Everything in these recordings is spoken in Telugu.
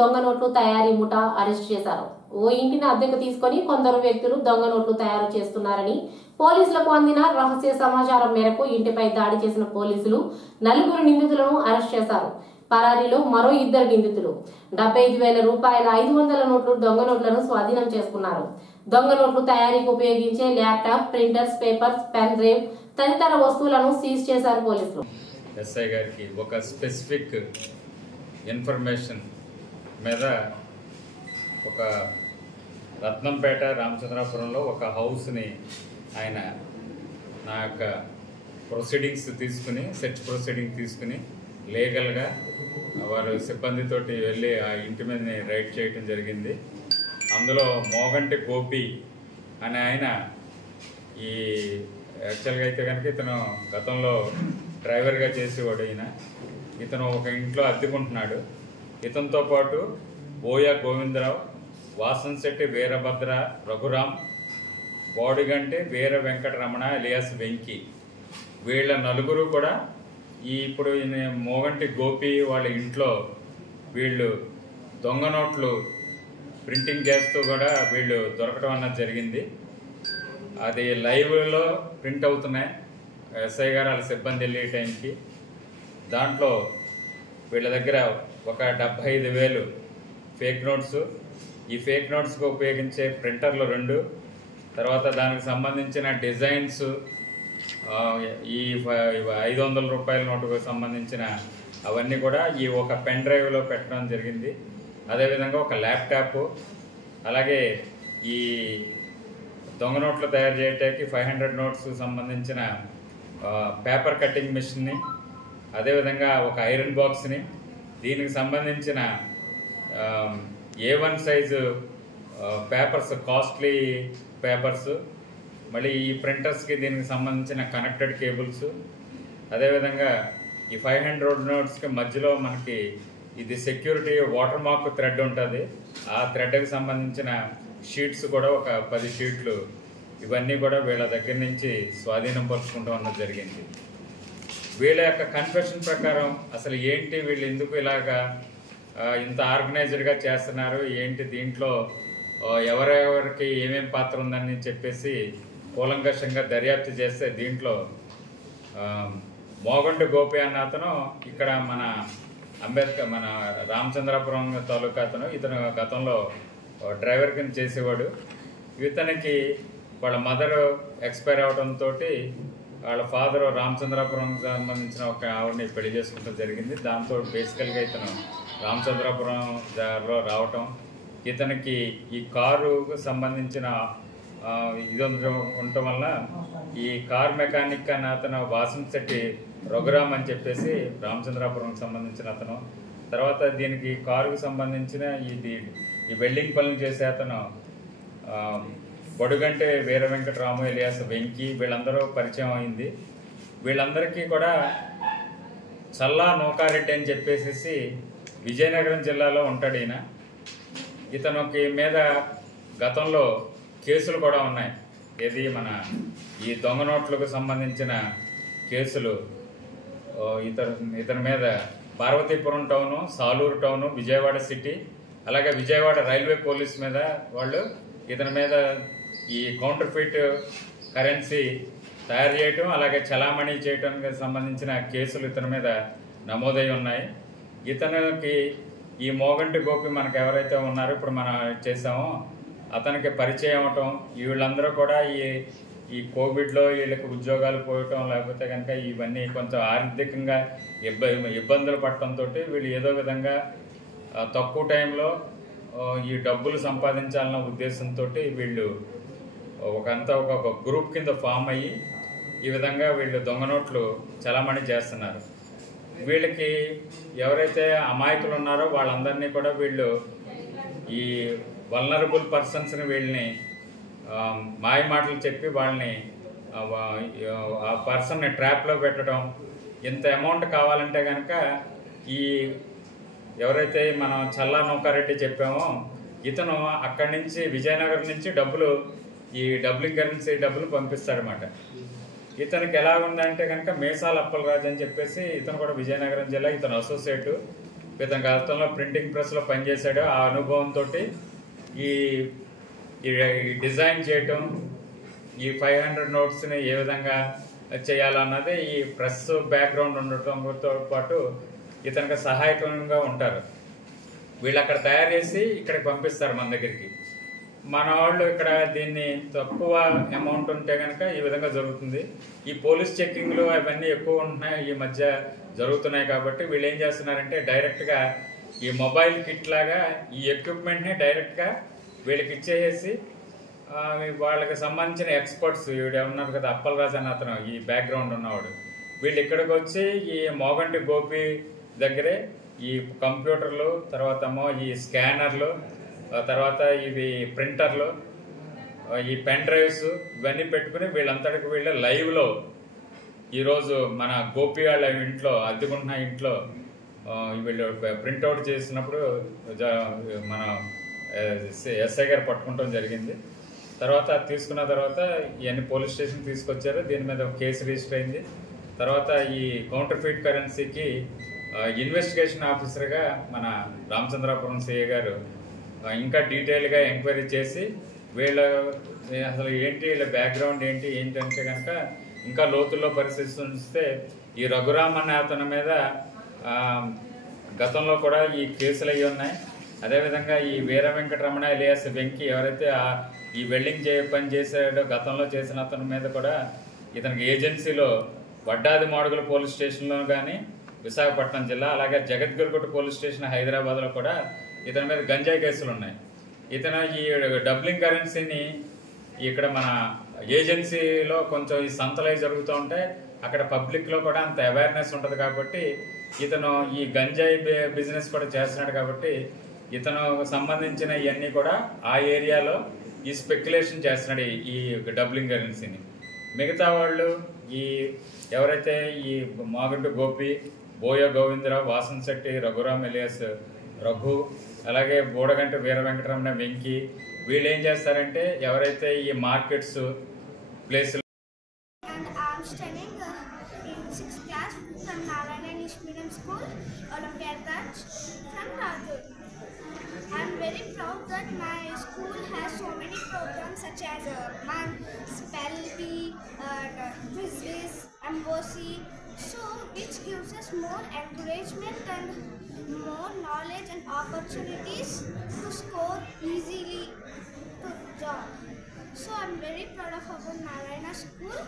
దొంగ నోట్లు తయారీ ముఠా అరెస్ట్ చేశారు. ఓ ఇంటిని అద్దెకు తీసుకొని కొందరు వ్యక్తులు దొంగ నోట్లు తయారు చేస్తున్నారని పోలీసులకు అందిన రహస్య సమాచారం మేరకు ఇంటిపై దాడి చేసిన పోలీసులు 4 నిందితులను అరెస్ట్ చేశారు. పరారీలో మరో 2 నిందితులు 75,000 రూపాయల 500 నోట్లు దొంగ నోట్లను స్వాధీనం చేసుకున్నారు. దొంగ నోట్లు తయారీకి ఉపయోగించే laptop, printers, papers, pen drive తదితర వస్తువులను సీజ్ చేశారు పోలీసులు. ఎస్ఐ గారికి ఒక స్పెసిఫిక్ ఇన్ఫర్మేషన్ మీద ఒక రత్నంపేట రామచంద్రాపురంలో ఒక హౌస్ని ఆయన నా యొక్క ప్రొసీడింగ్స్ తీసుకుని సెర్చ్ ప్రొసీడింగ్ తీసుకుని లీగల్గా వారు సిబ్బందితోటి వెళ్ళి ఆ ఇంటి మీద రైడ్ చేయడం జరిగింది. అందులో మోగంటి గోపి అనే ఆయన ఈ యాక్చువల్గా అయితే కనుక ఇతను గతంలో డ్రైవర్గా చేసేవాడు. ఇతను ఒక ఇంట్లో అద్దెకుంటున్నాడు. ఇతనితో పాటు బోయా గోవిందరావు, వాసంశెట్టి వీరభద్ర రఘురాం, బోడిగంటి వీర వెంకటరమణ ఎలియాస్ వెంకీ, వీళ్ళ 4 కూడా ఇప్పుడు మోగంటి గోపి వాళ్ళ ఇంట్లో వీళ్ళు దొంగ నోట్లు ప్రింటింగ్ చేస్తూ కూడా వీళ్ళు దొరకడం అన్నది జరిగింది. అది లైవ్లో ప్రింట్ అవుతున్నాయి. ఎస్ఐ గారు వాళ్ళ సిబ్బంది వెళ్ళే టైంకి దాంట్లో వీళ్ళ దగ్గర ఒక 75,000 ఫేక్ నోట్స్, ఈ ఫేక్ నోట్స్కి ఉపయోగించే ప్రింటర్లు 2, తర్వాత దానికి సంబంధించిన డిజైన్స్, ఈ 500 రూపాయల నోటుకు సంబంధించిన అవన్నీ కూడా ఈ ఒక పెన్ డ్రైవ్లో పెట్టడం జరిగింది. అదేవిధంగా ఒక ల్యాప్టాప్, అలాగే ఈ దొంగ నోట్లు తయారు చేయడానికి 500 నోట్స్ సంబంధించిన పేపర్ కటింగ్ మిషన్ని, అదేవిధంగా ఒక ఐరన్ బాక్స్ని, దీనికి సంబంధించిన A1 size papers, costly papers, మళ్ళీ ఈ ప్రింటర్స్కి దీనికి సంబంధించిన కనెక్టెడ్ కేబుల్స్, అదేవిధంగా ఈ 500 నోట్స్కి మధ్యలో మనకి ఇది సెక్యూరిటీ వాటర్ మార్క్ థ్రెడ్ ఉంటుంది. ఆ థ్రెడ్కి సంబంధించిన షీట్స్ కూడా ఒక 10 షీట్లు, ఇవన్నీ కూడా వీళ్ళ దగ్గర నుంచి స్వాధీనం పరుచుకుంటాం అన్నది జరిగింది. వీళ్ళ యొక్క కన్ఫెషన్ ప్రకారం అసలు ఏంటి, వీళ్ళు ఎందుకు ఇలాగా ఇంత ఆర్గనైజ్డ్గా చేస్తున్నారు, ఏంటి దీంట్లో ఎవరెవరికి ఏమేం పాత్ర ఉందని చెప్పేసి కూలంకషంగా దర్యాప్తు చేస్తే దీంట్లో మోగంటి గోపి అన్న అతను ఇక్కడ మన మన రామచంద్రాపురం తాలూకా ఇతను గతంలో డ్రైవర్ కింద చేసేవాడు. ఇతనికి వాళ్ళ మదర్ ఎక్స్పైర్ అవడంతో వాళ్ళ ఫాదర్ రామచంద్రాపురం సంబంధించిన ఒక ఆవిడని పెళ్లి చేసుకోవడం జరిగింది. దాంతో బేసికల్గా ఇతను రామచంద్రాపురంలో రావటం, ఇతనికి ఈ కారుకు సంబంధించిన ఇది ఉండటం వల్ల ఈ కార్ మెకానిక్ అని అతను వాసంశెట్టి రఘురామ్ అని చెప్పేసి రామచంద్రాపురం సంబంధించిన అతను, తర్వాత దీనికి కారుకు సంబంధించిన ఈ వెల్డింగ్ పనులు చేసే అతను బొడుగంటే వీర వెంకటరాము ఎలియాస్ వెంకీ, వీళ్ళందరూ పరిచయం అయింది. వీళ్ళందరికీ కూడా చల్లా నూకారెడ్డి అని చెప్పేసి విజయనగరం జిల్లాలో ఉంటాడు. ఇతనికి మీద గతంలో కేసులు కూడా ఉన్నాయి. ఏది మన ఈ దొంగ నోట్లకు సంబంధించిన కేసులు ఇతని మీద Parvathipuram town, Saluru town, Vijayawada city, అలాగే విజయవాడ రైల్వే పోలీస్ మీద వాళ్ళు ఇతని మీద ఈ కౌంటర్ఫీట్ కరెన్సీ తయారు చేయటం, అలాగే చలామణి చేయటానికి సంబంధించిన కేసులు ఇతని మీద నమోదై ఉన్నాయి. ఇతనికి ఈ మోగంటి గోపి మనకు ఎవరైతే ఉన్నారో ఇప్పుడు మనం చేసామో అతనికి పరిచయం అవటం, వీళ్ళందరూ కూడా ఈ కోవిడ్లో వీళ్ళకి ఉద్యోగాలు పోయటం, లేకపోతే కనుక ఇవన్నీ కొంచెం ఆర్థికంగా ఇబ్బందులు పడటంతో వీళ్ళు ఏదో విధంగా తక్కువ టైంలో ఈ డబ్బులు సంపాదించాలన్న ఉద్దేశంతో వీళ్ళు ఒక గ్రూప్ కింద ఫామ్ అయ్యి ఈ విధంగా వీళ్ళు దొంగ నోట్లు చలామణి చేస్తున్నారు. వీళ్ళకి ఎవరైతే అమాయకులు ఉన్నారో వాళ్ళందరినీ కూడా వీళ్ళు ఈ వల్నరబుల్ పర్సన్స్ని వీళ్ళని మాయ మాటలు చెప్పి వాళ్ళని ఆ పర్సన్ని ట్రాప్లో పెట్టడం, ఇంత అమౌంట్ కావాలంటే కనుక ఈ ఎవరైతే మనం చల్లా నూకారెడ్డి చెప్పామో ఇతను అక్కడి నుంచి విజయనగరం నుంచి ఈ డబ్లింగ్ కరెన్సీ డబ్బులు పంపిస్తాడనమాట. ఇతనికి ఎలా ఉందంటే కనుక మేసాల అప్పలరాజు అని చెప్పేసి ఇతను కూడా విజయనగరం జిల్లా, ఇతను అసోసియేటు. ఇతను గతంలో ప్రింటింగ్ ప్రెస్లో పనిచేశాడు. ఆ అనుభవంతో ఈ డిజైన్ చేయటం, ఈ 500 నోట్స్ని ఏ విధంగా చేయాలన్నది ఈ ప్రెస్ బ్యాక్గ్రౌండ్ ఉండటంతో పాటు ఇతనికి సహాయకంగా ఉంటారు. వీళ్ళు అక్కడ తయారు చేసి ఇక్కడికి పంపిస్తారు మన దగ్గరికి. మన వాళ్ళు ఇక్కడ దీన్ని తక్కువ అమౌంట్ ఉంటే కనుక ఈ విధంగా జరుగుతుంది. ఈ పోలీస్ చెక్కింగ్లు అవన్నీ ఎక్కువ ఉంటున్నాయి, ఈ మధ్య జరుగుతున్నాయి. కాబట్టి వీళ్ళు ఏం చేస్తున్నారంటే డైరెక్ట్గా ఈ మొబైల్ కిట్ లాగా ఈ ఎక్విప్మెంట్ని డైరెక్ట్గా వీళ్ళకి ఇచ్చేసి వాళ్ళకి సంబంధించిన ఎక్స్పర్ట్స్ వీడు ఉన్నారు కదా, అప్పలరాజు అని అతను ఈ బ్యాక్గ్రౌండ్ ఉన్నవాడు, వీళ్ళు ఇక్కడికి వచ్చి ఈ మోగంటి గోపి దగ్గరే ఈ కంప్యూటర్లు, తర్వాత ఈ స్కానర్లు, తర్వాత ఇవి ప్రింటర్లు, ఈ పెన్ డ్రైవ్స్ ఇవన్నీ పెట్టుకుని వీళ్ళంతటికి వీళ్ళు లైవ్లో ఈరోజు మన గోపి వాళ్ళ ఇంట్లో అద్దెకుంటున్న ఇంట్లో వీళ్ళు ప్రింట్అవుట్ చేసినప్పుడు మన ఎస్ఐ గారు పట్టుకుంటాం జరిగింది. తర్వాత తీసుకున్న తర్వాత ఇవన్నీ పోలీస్ స్టేషన్ తీసుకొచ్చారు. దీని మీద కేసు రిజిస్టర్ అయింది. తర్వాత ఈ కౌంటర్ఫీట్ కరెన్సీకి ఇన్వెస్టిగేషన్ ఆఫీసర్గా మన రామచంద్రాపురం సిఐ గారు ఇంకా డీటెయిల్గా ఎంక్వైరీ చేసి వీళ్ళ అసలు ఏంటి, వీళ్ళ బ్యాక్గ్రౌండ్ ఏంటంటే కనుక ఇంకా లోతుల్లో పరిశీలిస్తే ఈ రఘురామ్ అనే అతని మీద గతంలో కూడా ఈ కేసులు అయ్యి ఉన్నాయి. అదేవిధంగా ఈ వీర వెంకటరమణ ఎలియాస్ వెంకీ ఎవరైతే ఈ వెల్డింగ్ పని చేసాడో గతంలో చేసిన అతని మీద కూడా ఇతనికి ఏజెన్సీలో వడ్డాది మాడుగుల పోలీస్ స్టేషన్లో కానీ విశాఖపట్నం జిల్లా, అలాగే జగద్గిరిగుట్ట పోలీస్ స్టేషన్ హైదరాబాద్లో కూడా ఇతని మీద గంజాయి కేసులు ఉన్నాయి. ఇతను ఈ డబ్లింగ్ కరెన్సీని ఇక్కడ మన ఏజెన్సీలో కొంచెం ఈ సంతలై జరుగుతూ ఉంటే అక్కడ పబ్లిక్లో కూడా అంత అవేర్నెస్ ఉంటుంది. కాబట్టి ఇతను ఈ గంజాయి బిజినెస్ కూడా చేస్తున్నాడు. కాబట్టి ఇతను సంబంధించిన ఇవన్నీ కూడా ఆ ఏరియాలో ఈ స్పెక్యులేషన్ చేస్తున్నాడు ఈ డబ్లింగ్ కరెన్సీని. మిగతా వాళ్ళు ఈ ఎవరైతే ఈ మాగంటి గోపి, బోయ గోవిందరావు, వాసన్ శెట్టి, రఘురామ్ ఎలియాస్ రఘు, అలాగే బోడగంటి వీర వెంకటరమణ వెంకీ, వీళ్ళు ఏం చేస్తారంటే ఎవరైతే ఈ markets place I'm very proud that my school has so many programs such as Spell Bee, Quiz, Embassy, so which gives us more encouragement and more knowledge and opportunities to score easily to job. So I'm very proud of our Narayana school,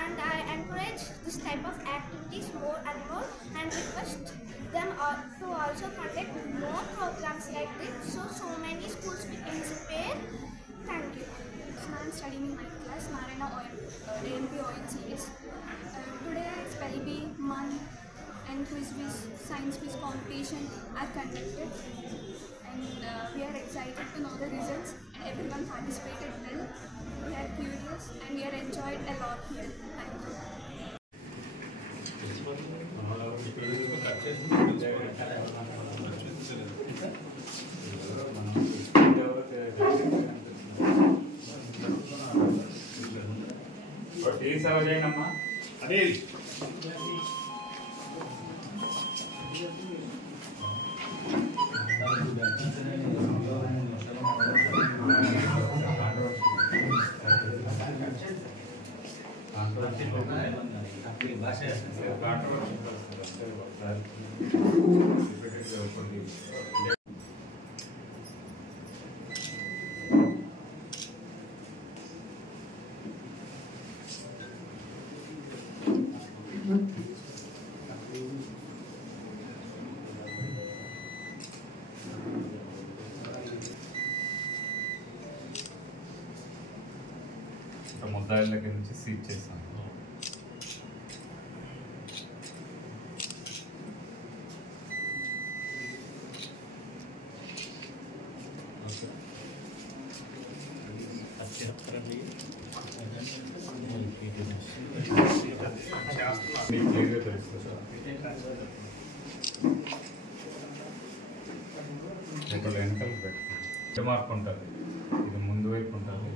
and I encourage this type of activities more and more and request them to also conduct more programs like this, so many schools will inspire. Thank you. So I'm studying in my class, Narayana ANP ONCS. Today Spell Bee, month and quiz science quiz competition are conducted, and we are excited to know the results, and everyone participated well. We are curious and we are enjoyed a lot here. Thank you. సేవజేయనమ్మా అదే ముద్దాయిల దగ్గర నుంచి సీజ్ చేస్తాం. ఇక్కడ వెనకాల పెట్టి మార్క్ ఉంటుంది, ఇది ముందు వైపు ఉంటుంది.